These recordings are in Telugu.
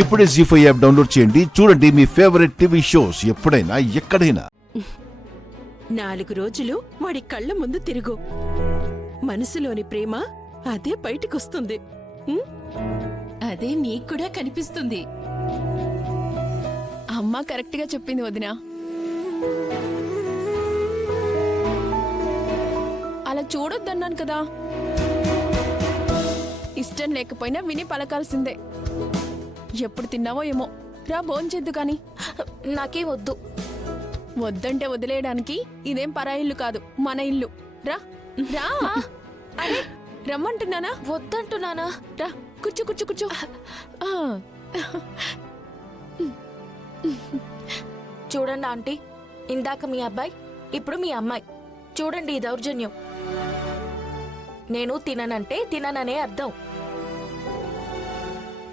ఇప్పుడే జీ5 యాప్ డౌన్లోడ్ చేయండి. చూడండి మీ ఫేవరెట్ టీవీ షోస్ ఎప్పుడైనా ఎక్కడైనా. 4 రోజులు వాడి కళ్ళ ముందు తిరుగు. మనసులోని ప్రేమ అదే బయటికొస్తుంది. అదే నీకు కూడా కనిపిస్తుంది. అమ్మ కరెక్ట్ గా చెప్పింది వదినా. అలా చూడొద్దన్నాను కదా. ఇష్టం లేకపోయినా విని పలకాల్సిందే. ఎప్పుడు తిన్నావో ఏమో. రా భోంచేద్దు కాని. నాకేం వద్దు. వద్దంటే వదిలేయడానికి ఇదేం పరాయి ఇల్లు కాదు, మన ఇల్లు. రా రా. అరే రమ్మంటున్నానా? వద్దంటున్నానా? రా కూర్చో కూర్చో కూర్చో. చూడండి ఆంటీ, ఇందాక మీ అబ్బాయి, ఇప్పుడు మీ అమ్మాయి. చూడండి ఈ దౌర్జన్యం. నేను తిననంటే తినననే అర్థం.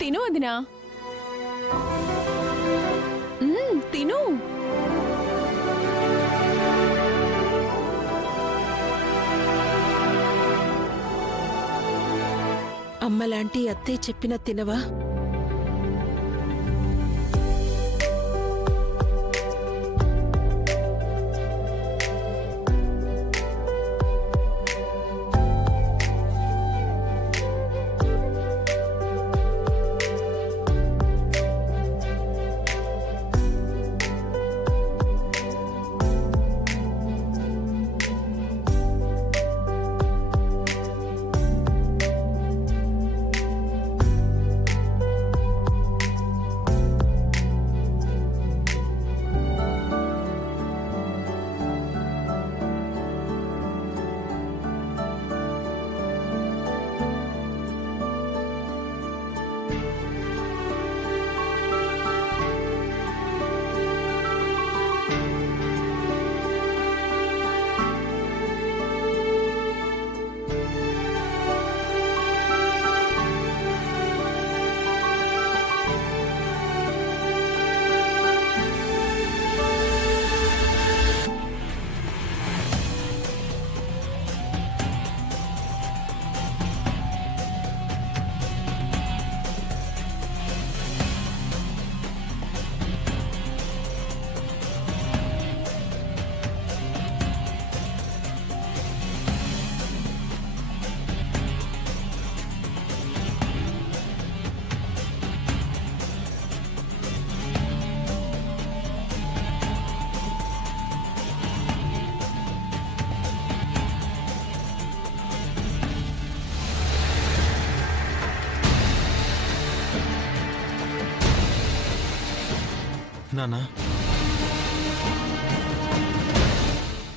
తిను వదినా, తిను. అమ్మలాంటి అత్తయ్య చెప్పిన తినవా? నానా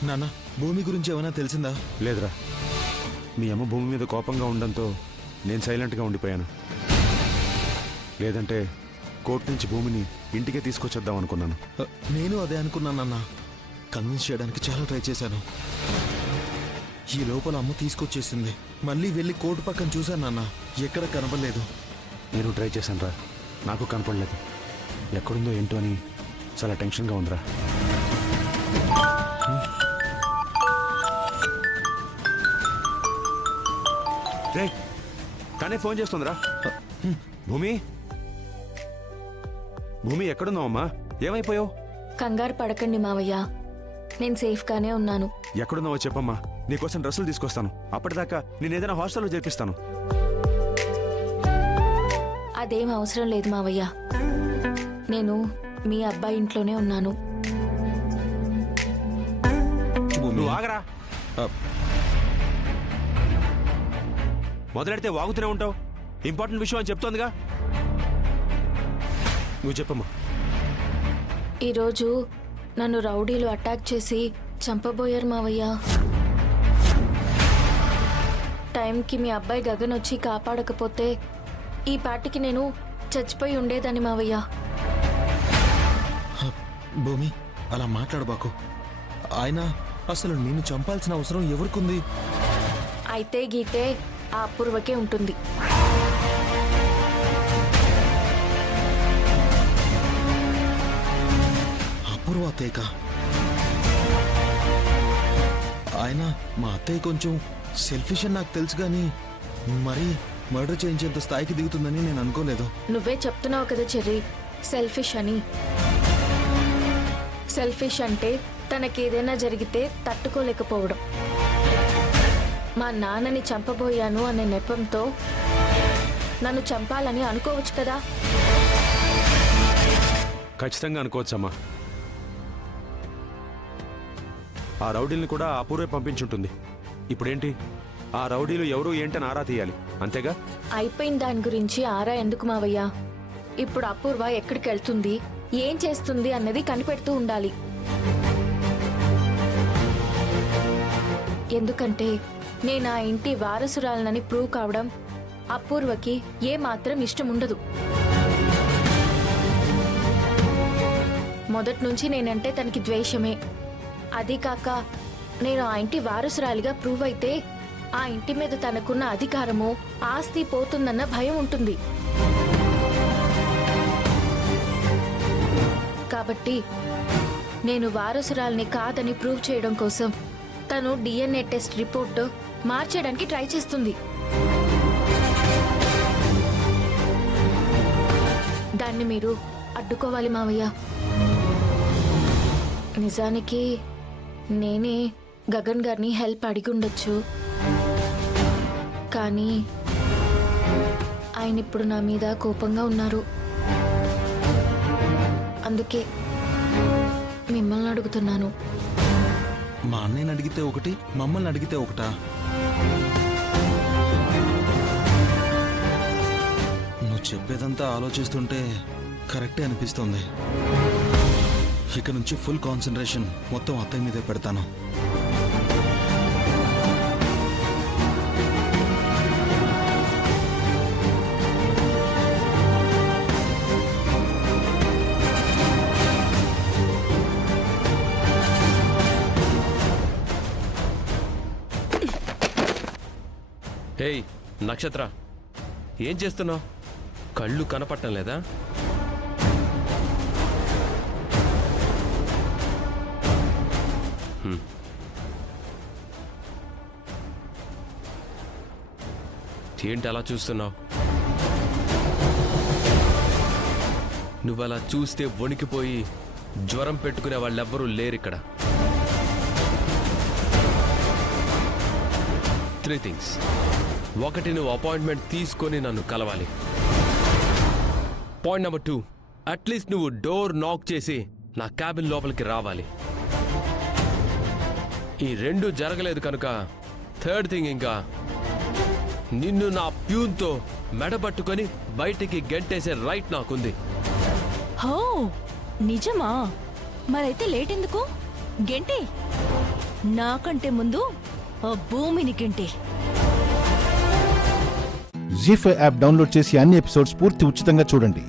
నానా భూమి గురించి ఏమైనా తెలిసిందా? లేదురా, మీ అమ్మ భూమి మీద కోపంగా ఉండడంతో నేను సైలెంట్గా ఉండిపోయాను. లేదంటే కోర్టు నుంచి భూమిని ఇంటికే తీసుకొచ్చేద్దాం అనుకున్నాను. నేను అదే అనుకున్నానన్నా. కన్విన్స్ చేయడానికి చాలా ట్రై చేశాను. ఈ లోపల అమ్మ తీసుకొచ్చేసింది. మళ్ళీ వెళ్ళి కోర్టు పక్కన చూశాను నాన్న, ఎక్కడ కనపడలేదు. నేను ట్రై చేశాను రా, నాకు కనపడలేదు. ఎక్కడుందో ఏంటో అని చాలా టెన్షన్గా ఉందిరా. రే, కానీ ఫోన్ చేస్తుందిరా. భూమి, భూమి ఎక్కడున్నావమ్మా? ఏమైపోయావు? కంగారు పడకండి మావయ్య, నేను సేఫ్గానే ఉన్నాను. ఎక్కడున్నావో చెప్పమ్మా, నీకోసం డ్రెస్సులు తీసుకొస్తాను. అప్పటిదాకా నేను ఏదైనా హాస్టల్లో చేర్పిస్తాను. అదేం అవసరం లేదు మావయ్య, నేను మీ అబ్బాయి ఇంట్లోనే ఉన్నాను. నువ్వు ఆగరా. మొదలెడితే వాగుతూనే ఉంటావు. ఇంపార్టెంట్ విషయం అని చెప్తోందిగా, నువ్వు చెప్పమ్మా. ఈరోజు నన్ను రౌడీలు అటాక్ చేసి చంపబోయారు మావయ్య. టైంకి మీ అబ్బాయి గగన్ వచ్చి కాపాడకపోతే ఈ పాటికి నేను చచ్చిపోయి ఉండేదాన్ని మావయ్య. భూమి, అలా మాట్లాడబాకు. ఆయన అసలు నిన్ను చంపాల్సిన అవసరం ఎవరికుంది? అయితే గీతే ఆ అపూర్వకే ఉంటుంది. అపూర్వ అత్తయ్యక? ఆయన మా అత్తయ్య కొంచెం సెల్ఫిష్ అని నాకు తెలుసు, కానీ మరి మర్డర్ చేయించేంత స్థాయికి దిగుతుందని నేను అనుకోలేదు. నువ్వే చెప్తున్నావు కదా చెర్రీ, సెల్ఫిష్ అని. సెల్ఫిష్ అంటే తనకేదైనా జరిగితే తట్టుకోలేకపోవడం. మా నాన్నని చంపబోయాను అనే నెపంతో నన్ను చంపాలని అనుకోవచ్చు కదా. ఖచ్చితంగా అనుకోవచ్చమ్మా. ఆ రౌడీల్ని కూడా అపూర్వే పంపించుంటుంది. ఇప్పుడేంటి, ఆ రౌడీలు ఎవరు ఏంటని ఆరా తీయాలి, అంతేగా? అయిపోయిన దాని గురించి ఆరా ఎందుకు మావయ్య? ఇప్పుడు అపూర్వ ఎక్కడికి వెళ్తుంది, ఏం చేస్తుంది అన్నది కనిపెడుతూ ఉండాలి. ఎందుకంటే నేను ఆ ఇంటి వారసురాలనని ప్రూవ్ కావడం అపూర్వకి ఏ మాత్రం ఇష్టం ఉండదు. మొదటి నుంచి నేనంటే తనకి ద్వేషమే. అది కాక నేను ఆ ఇంటి వారసురాలిగా ప్రూవ్ అయితే ఆ ఇంటి మీద తనకున్న అధికారము, ఆస్తి పోతుందన్న భయం ఉంటుంది. కాబట్టి నేను వారసురాల్ని కాదని ప్రూవ్ చేయడం కోసం తను DNA టెస్ట్ రిపోర్ట్ మార్చేయడానికి ట్రై చేస్తుంది. దాన్ని మీరు అడ్డుకోవాలి మావయ్య. నిజానికి నేనే గగన్ గారిని హెల్ప్ అడిగి ఉండొచ్చు, కానీ ఆయన ఇప్పుడు నా మీద కోపంగా ఉన్నారు. అందుకే మిమ్మల్ని అడుగుతున్నాను. మా అన్నయ్యని అడిగితే ఒకటి, మమ్మల్ని అడిగితే ఒకటా? నువ్వు చెప్పేదంతా ఆలోచిస్తుంటే కరెక్టే అనిపిస్తుంది. ఇక నుంచి ఫుల్ కాన్సన్ట్రేషన్ మొత్తం అత్తయ్య మీదే పెడతాను. ఏయ్ నక్షత్ర, ఏం చేస్తున్నావు? కళ్ళు కనపడటం లేదా? ఏంటి అలా చూస్తున్నావు? నువ్వలా చూస్తే వణికిపోయి జ్వరం పెట్టుకునే వాళ్ళెవ్వరూ లేరిక్కడ. 3 things. 1, నువ్వు అపాయింట్మెంట్ తీసుకొని నన్ను కలవాలి. పాయింట్ నెంబర్ 2, అట్లీస్ట్ నువ్వు డోర్ నాక్ చేసి నా క్యాబిన్ లోపలికి రావాలి. ఈ 2 జరగలేదు కనుక 3rd థింగ్, ఇంకా నిన్ను నా ప్యూన్తో మెడబట్టుకొని బయటికి గెంటేసే రైట్ నాకుంది. హో నిజమా? మరైతే లేట్ ఎందుకు? గెంటి, నాకంటే ముందు ఆ భూమిని గెంటి. జీ5 యాప్ డౌన్లోడ్ చేసి అన్ని ఎపిసోడ్స్ పూర్తి ఉచితంగా చూడండి.